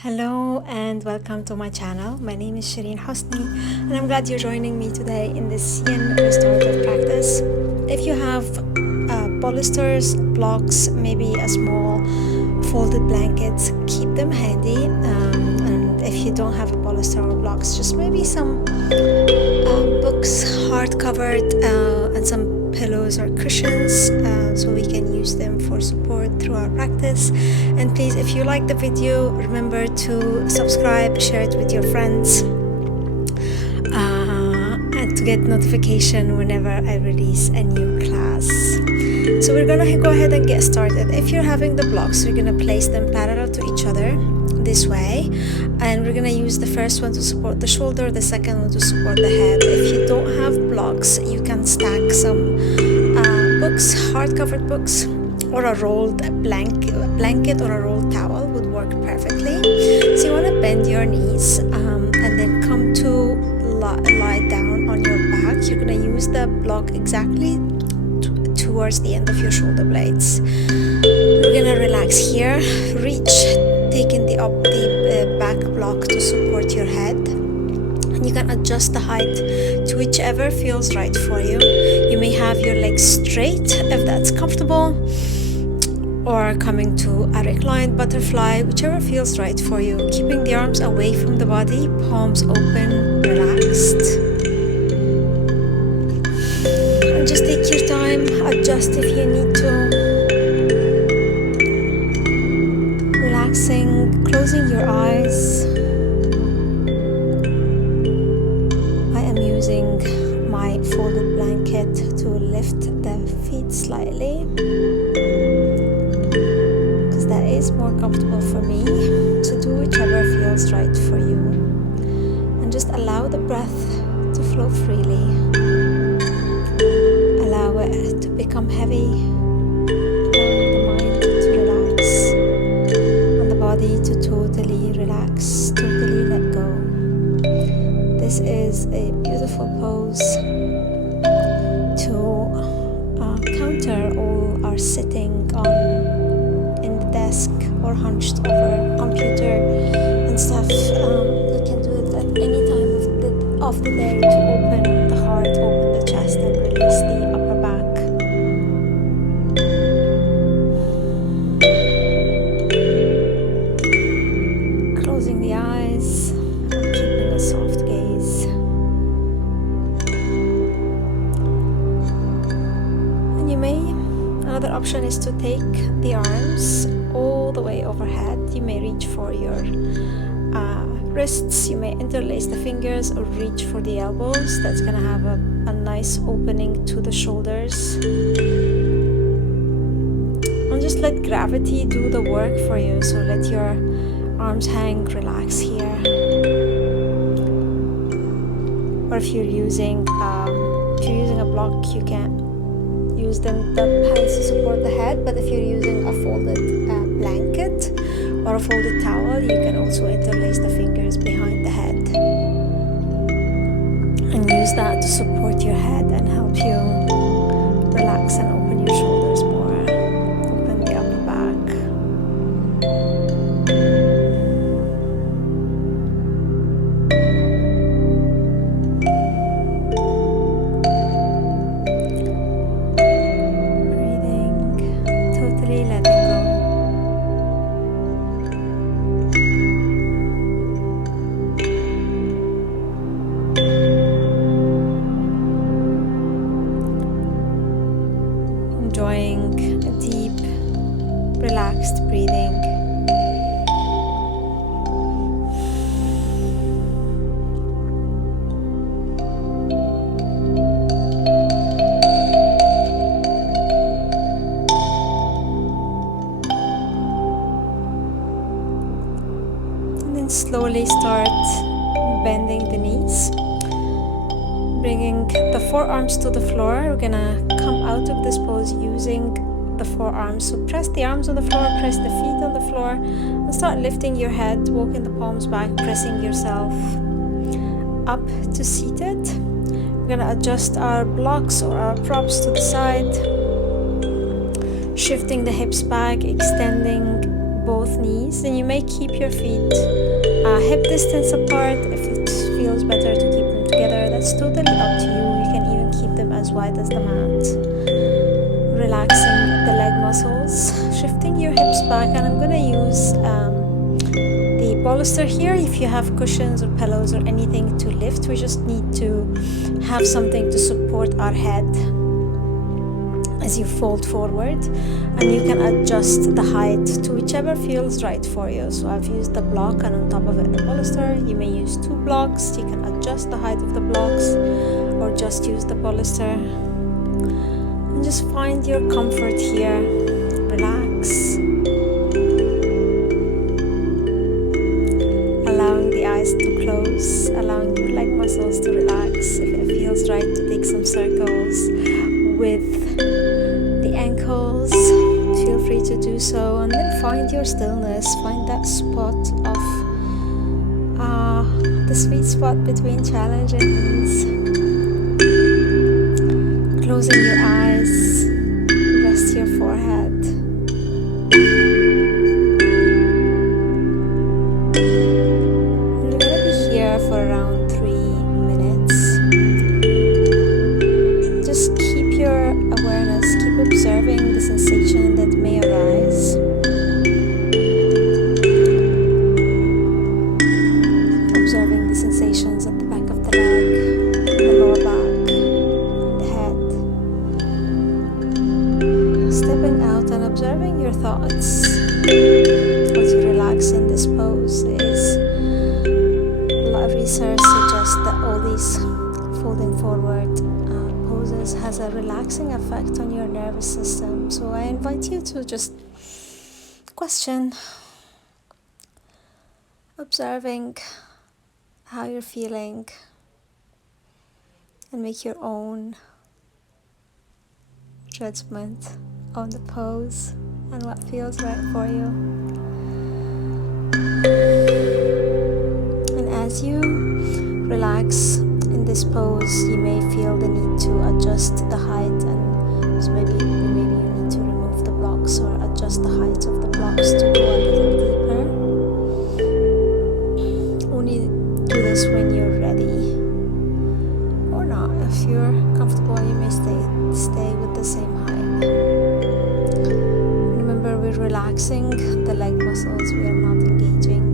Hello and welcome to my channel. My name is Shireen Hosni and I'm glad you're joining me today in this yin restorative practice. If you have bolsters, blocks, maybe a small folded blanket, keep them handy. And if you don't have a bolster or blocks, just maybe some books, hard covered, and some pillows or cushions, so we can use them for support through our practice. And please, if you like the video, remember to subscribe, share it with your friends, and to get notification whenever I release a new class. So we're gonna go ahead and get started. If you're having the blocks, we're gonna place them parallel to each other this way, and we're gonna use the first one to support the shoulder, the second one to support the head. If you don't have blocks, you can stack some books, hard-covered books, or a rolled blanket or a rolled towel would work perfectly. So you want to bend your knees and then come to lie down on your back. You're gonna use the block exactly towards the end of your shoulder blades. We're gonna relax here, reach, taking the back block to support your head. And you can adjust the height to whichever feels right for you. You may have your legs straight if that's comfortable, or coming to a reclined butterfly, whichever feels right for you. Keeping the arms away from the body, palms open, relaxed. And just take your time, adjust if you need to. Relaxing, closing your eyes. I am using my folded blanket to lift the feet slightly, because that is more comfortable for me. So do whichever feels right for you. And just allow the breath to flow freely. Allow it to become heavy. Allow the mind to relax. And the body to totally relax, totally let go. This is a beautiful pose to counter all our sitting in the desk or hunched over computer and stuff. You can do it at any time of the day to open the heart, open the chest, and release the upper back. Closing the eyes and keeping a soft gaze. And you may, another option is to take the arms all the way overhead. You may reach for your wrists, you may interlace the fingers or reach for the elbows. That's gonna have a nice opening to the shoulders. And just let gravity do the work for you. So let your arms hang, relax here. Or if you're using a block, you can use the hands to support the head. But if you're using a folded blanket or a folded towel, you can also interlace the fingers behind the head and use that to support your head and help you relax and open your shoulders more. Open the upper back. Breathing, totally letting go. Enjoying a deep, relaxed breathing. And then slowly start bending the knees. Bringing the forearms to the floor. We're gonna come out of this pose using the forearms. So press the arms on the floor, press the feet on the floor, and start lifting your head, walking the palms back, pressing yourself up to seated. We're gonna adjust our blocks or our props to the side, shifting the hips back, extending both knees, and you may keep your feet hip distance apart if it feels better to keep them together. That's totally up to you. You can even keep them as wide as the mat. Relaxing the leg muscles, shifting your hips back, and I'm gonna use the bolster here. If you have cushions or pillows or anything to lift, we just need to have something to support our head as you fold forward, and you can adjust the height to whichever feels right for you. So I've used the block and on top of it the bolster. You may use 2 blocks. You can adjust the height of the blocks or just use the bolster, and just find your comfort here. Relax, allowing the eyes to close, allowing your leg muscles to relax. If it feels right to take some circles with the ankles, feel free to do so, and then find your stillness. Find that spot of the sweet spot between challenge and ease. Closing your eyes, rest your forehead. And we're gonna be here for around 3 minutes. Just keep your awareness, keep observing the sensation that may arise. Observing the sensations at the back of the leg, the lower back, the head. Stepping out and observing your thoughts as you relax in this pose. Is a lot of research suggests that all these folding forward poses has a relaxing effect on your nervous system. So I invite you to just question, observing how you're feeling, and make your own judgment on the pose and what feels right for you. And as you relax in this pose, you may feel the need to adjust the height, and so maybe you need to remove the blocks or adjust the height of the blocks to go a little deeper. Only do this when you're ready, or not. If you're comfortable, you may stay with the same height. Remember, we're relaxing the leg muscles, we are not engaging.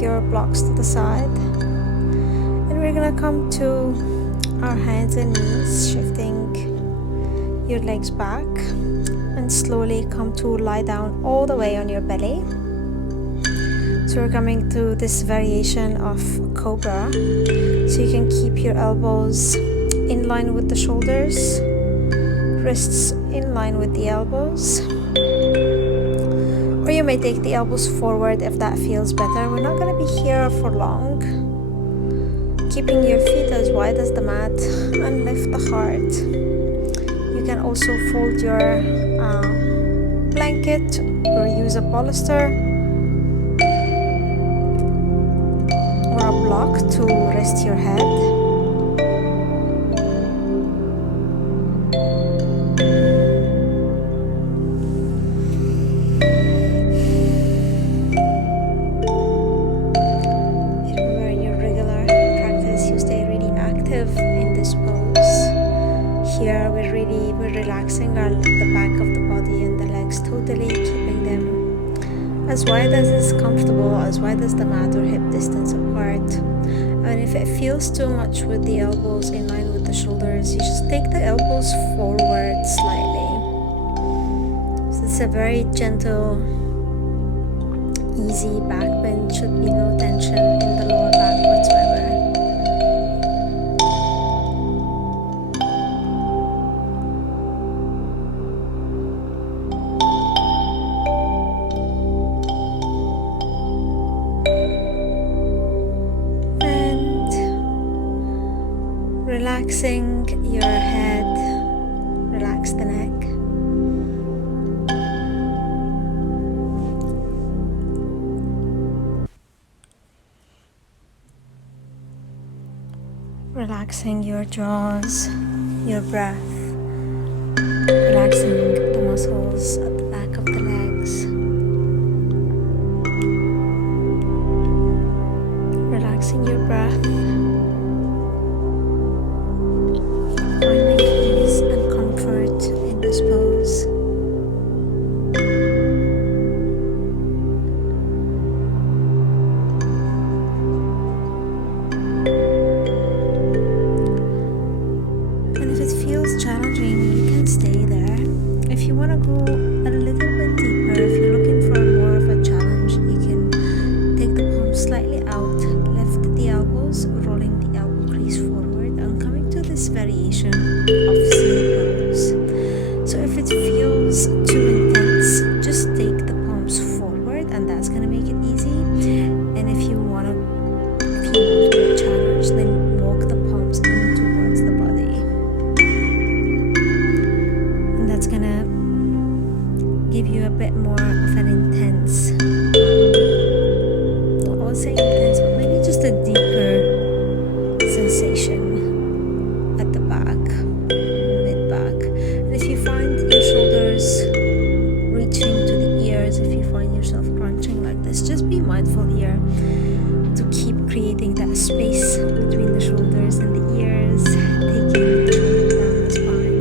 take your blocks to the side, and we're gonna come to our hands and knees, shifting your legs back, and slowly come to lie down all the way on your belly. So we're coming to this variation of Cobra, so you can keep your elbows in line with the shoulders, wrists in line with the elbows, or you may take the elbows forward if that feels better. We're not going to be here for long. Keeping your feet as wide as the mat, and lift the heart. You can also fold your blanket or use a polyester or a block to rest your head. Remember, in your regular practice, you stay really active in this pose. Here we're relaxing the back of the body and the legs totally, keeping them as wide as is comfortable, as wide as the mat or hip distance apart. And if it feels too much with the elbows in line with the shoulders, you just take the elbows forward slightly. So it's a very gentle, easy back bend. Should be no tension in the lower back whatsoever. Relaxing your head, relax the neck. Relaxing your jaws, your breath, relaxing the muscles at the back of the legs. Relaxing your breath. Finding ease and comfort in this pose. And if it feels challenging, you can stay there. If you want to go a little bit deeper, if you're looking for more of a challenge, you can take the palms slightly out, lift the elbows, rolling the elbow crease forward, and coming to this variation of C pose. So if it feels too intense, just take the palms forward, and that's gonna make it easy. And if you want to be a challenge, then walk the palms in towards the body, and that's gonna give you a bit more of an intense, I won't say intense, but maybe just a deeper sensation at the back, mid-back. And if you find your shoulders reaching to the ears, if you find yourself crunching like this, just be mindful here to keep creating that space between the shoulders and the ears, taking the shoulder down the spine.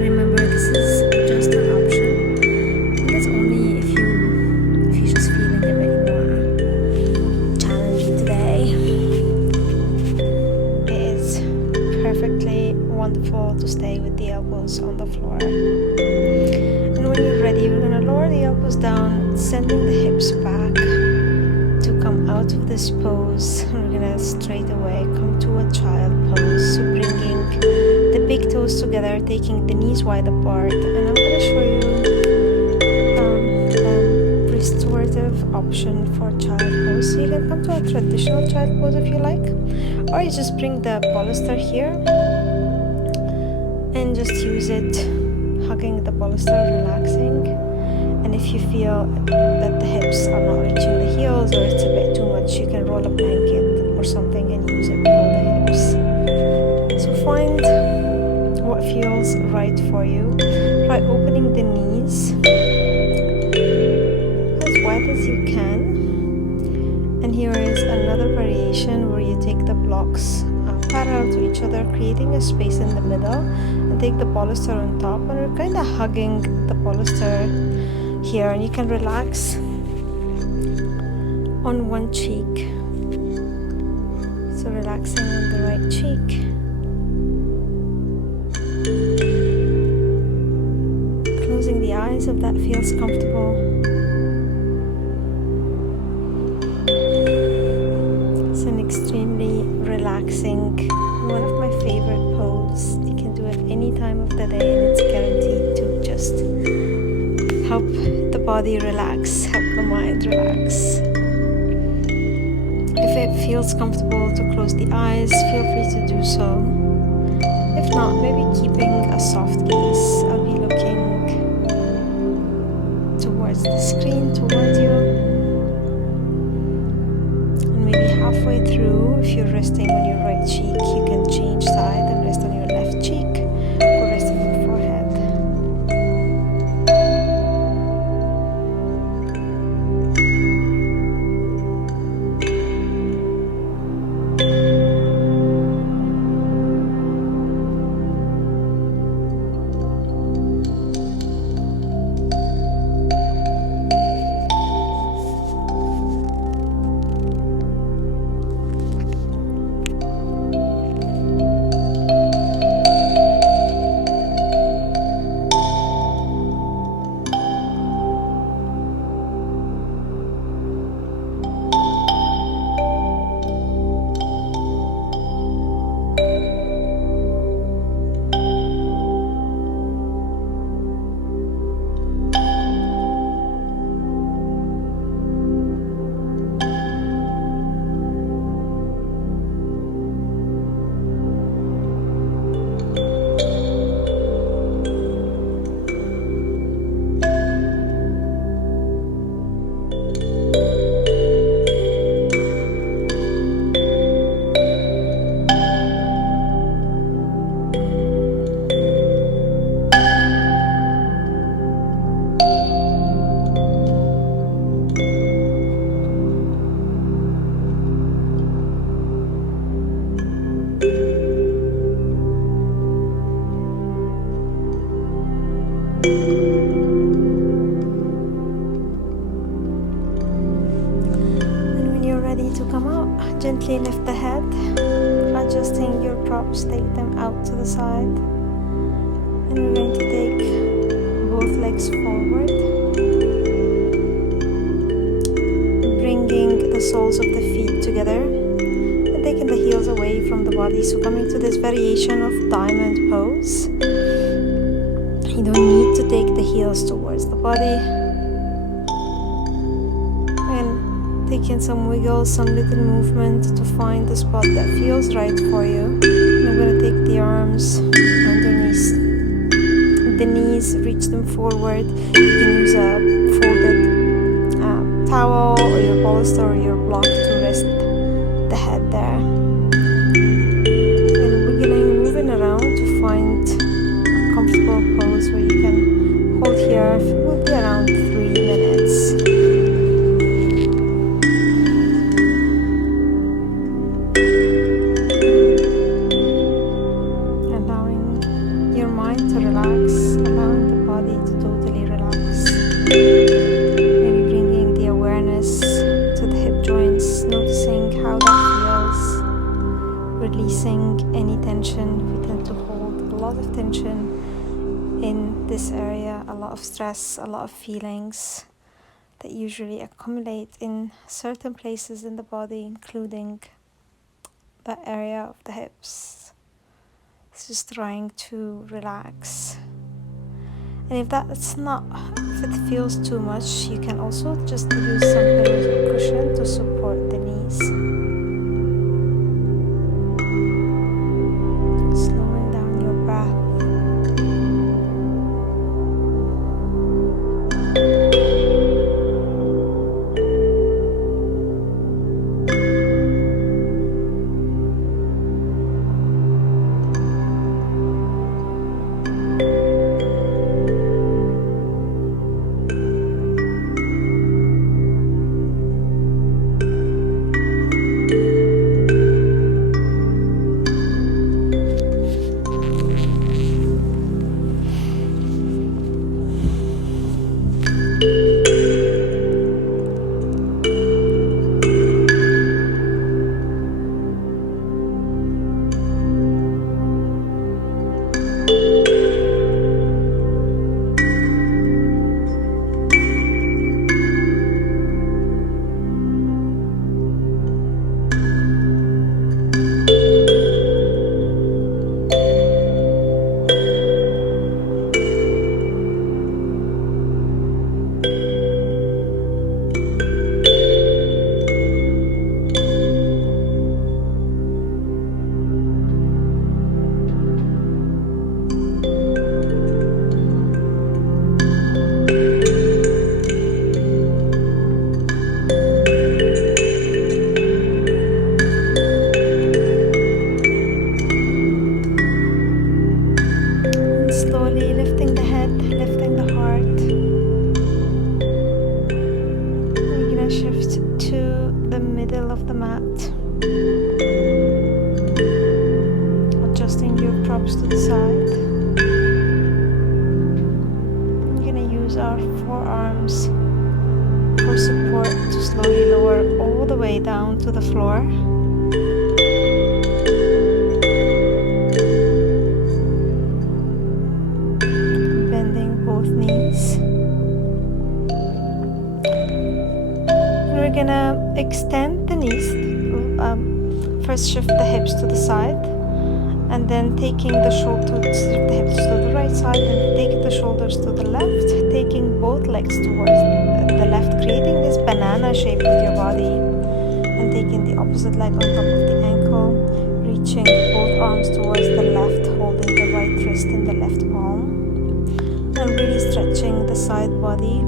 Remember, this is just an option, and that's only if you're just feeling a bit more challenging today. It is perfectly wonderful to stay with the elbows on the floor. And when you're ready, we're going to lower the elbows down, sending the hips back to come out of this pose. And we're going to straight away come to a child pose. So bringing the big toes together, taking the knees wide apart. And I'm going to show you a restorative option for child pose. So you can come to a traditional child pose if you like, or you just bring the polyester here and just use it, hugging the polyester, relaxing. And if you feel that the hips are not reaching the heels, or it's a bit too much, you can roll a blanket or something and use it below the hips. So find what feels right for you. Try opening the knees as wide as you can. And here is another variation where you take the blocks parallel to each other, creating a space in the middle, and take the polyester on top, and we're kind of hugging the polyester here, and you can relax on one cheek. So relaxing on the right cheek. Closing the eyes if that feels comfortable. It's an extremely relaxing, one of my favorite poses. You can do it any time of the day, and it's guaranteed to just help the body relax, help the mind relax. If it feels comfortable to close the eyes, feel free to do so. If not, maybe keeping a soft gaze. I'll be looking towards the screen, towards you. And maybe halfway through, if you're resting on your right cheek, you can change side and rest on your left cheek or rest on your forehead. And when you're ready to come out, gently lift the head, adjusting your props, take them out to the side. And we're going to take both legs forward, bringing the soles of the feet together and taking the heels away from the body. So coming to this variation of diamond pose. You don't need to take the heels towards the body. And taking some wiggles, some little movement to find the spot that feels right for you. And I'm going to take the arms underneath the knees, reach them forward. You can use a folded towel or your bolster or your block to rest the head there. And wiggling, moving around to find a comfortable pose where you can hold here. It will be around 3 minutes. Allowing your mind to relax, allowing the body to totally relax. Maybe bringing the awareness to the hip joints, noticing how that feels, releasing any tension. We tend to hold a lot of tension in this area, a lot of stress, a lot of feelings that usually accumulate in certain places in the body, including that area of the hips. It's just trying to relax. And if it feels too much, you can also just use some pillows or cushion to support the knees. Slowing down your breath. of the mat. Adjusting your props to the side. We're going to use our forearms for support to slowly lower all the way down to the floor. Bending both knees. We're gonna extend the knees. First shift the hips to the side, and then taking the shoulders, shift the hips to the right side, and take the shoulders to the left, taking both legs towards the left, creating this banana shape with your body, and taking the opposite leg on top of the ankle, reaching both arms towards the left, holding the right wrist in the left palm, and really stretching the side body,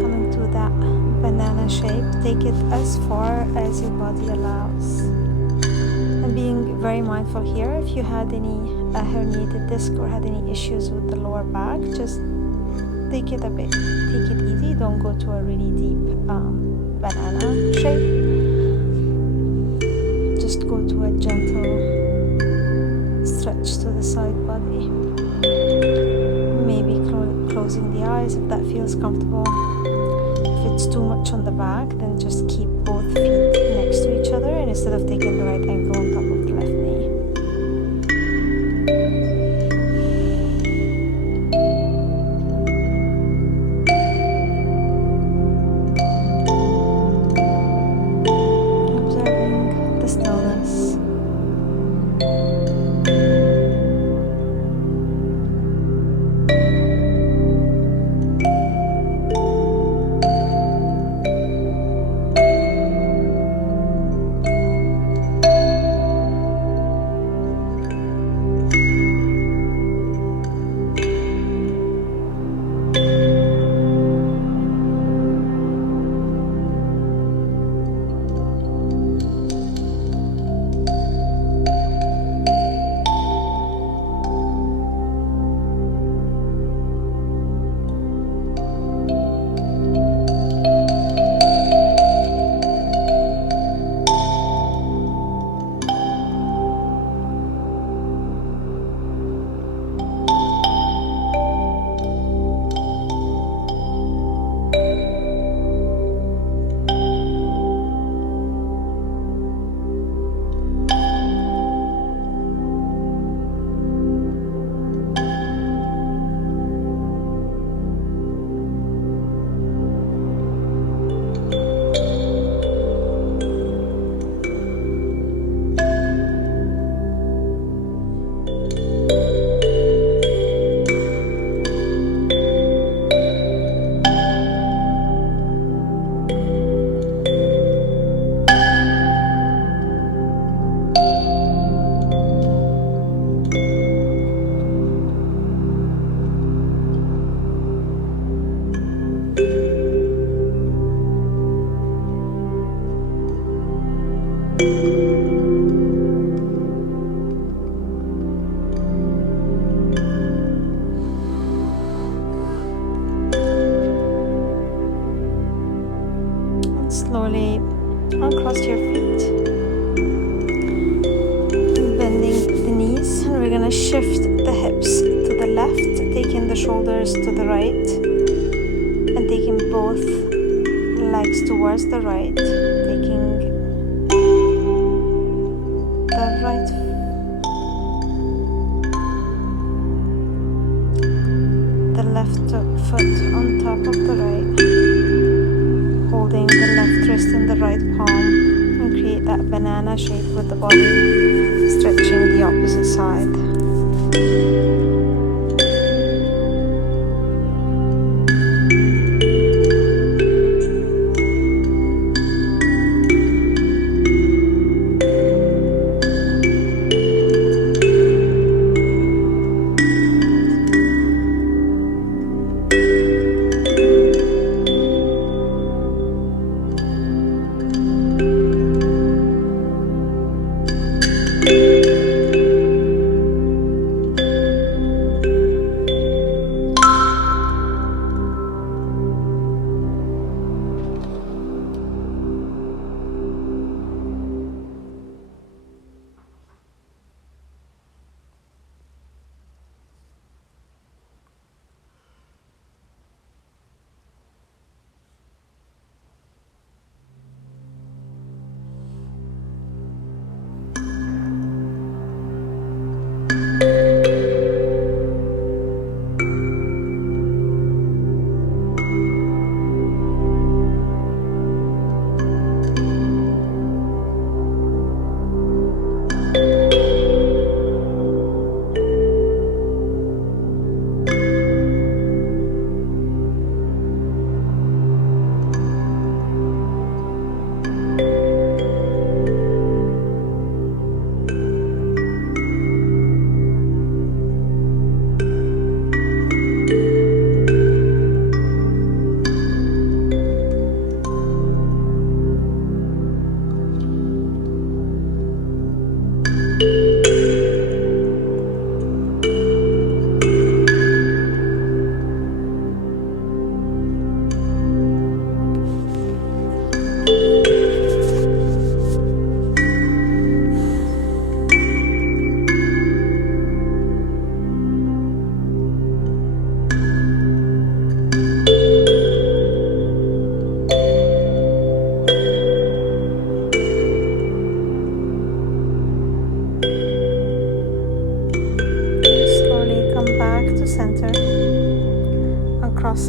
coming to that banana shape. Take it as far as your body allows, and being very mindful here. If you had any herniated disc or had any issues with the lower back, just take it easy. Don't go to a really deep banana shape. Just go to a gentle stretch to the side body. Maybe closing the eyes if that feels comfortable. If it's too much on the back, then just keep both feet next to each other, and instead of taking the right ankle on top of the left knee. Observing the stillness. Slowly uncross your feet, bending the knees, and we're gonna shift the hips to the left, taking the shoulders to the right, and taking both legs towards the right, taking the right the left foot on top of the right, holding the left wrist in the right palm, and create that banana shape with the body, stretching the opposite side.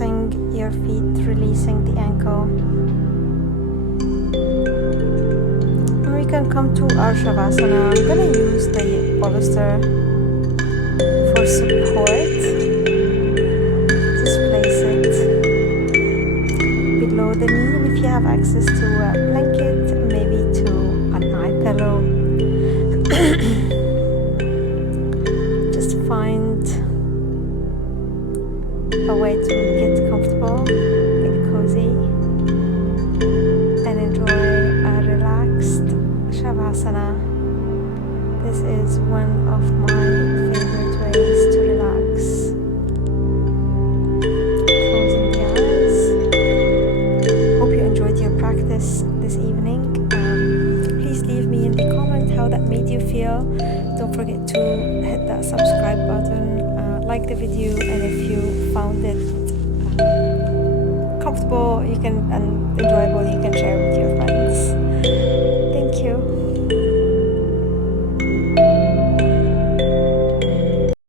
crossing your feet, releasing the ankle. And we can come to our Shavasana. I'm going to use the bolster for support. Just place it below the knee, and if you have access to a blanket, maybe to an eye pillow, just find a way to get comfortable, get cozy, and enjoy a relaxed Shavasana. This is one of my favorite ways to relax. Closing the eyes. Hope you enjoyed your practice this evening. Please leave me in the comment how that made you feel. Don't forget to hit that subscribe button, like the video, and if you found it comfortable and enjoyable, you can share with your friends.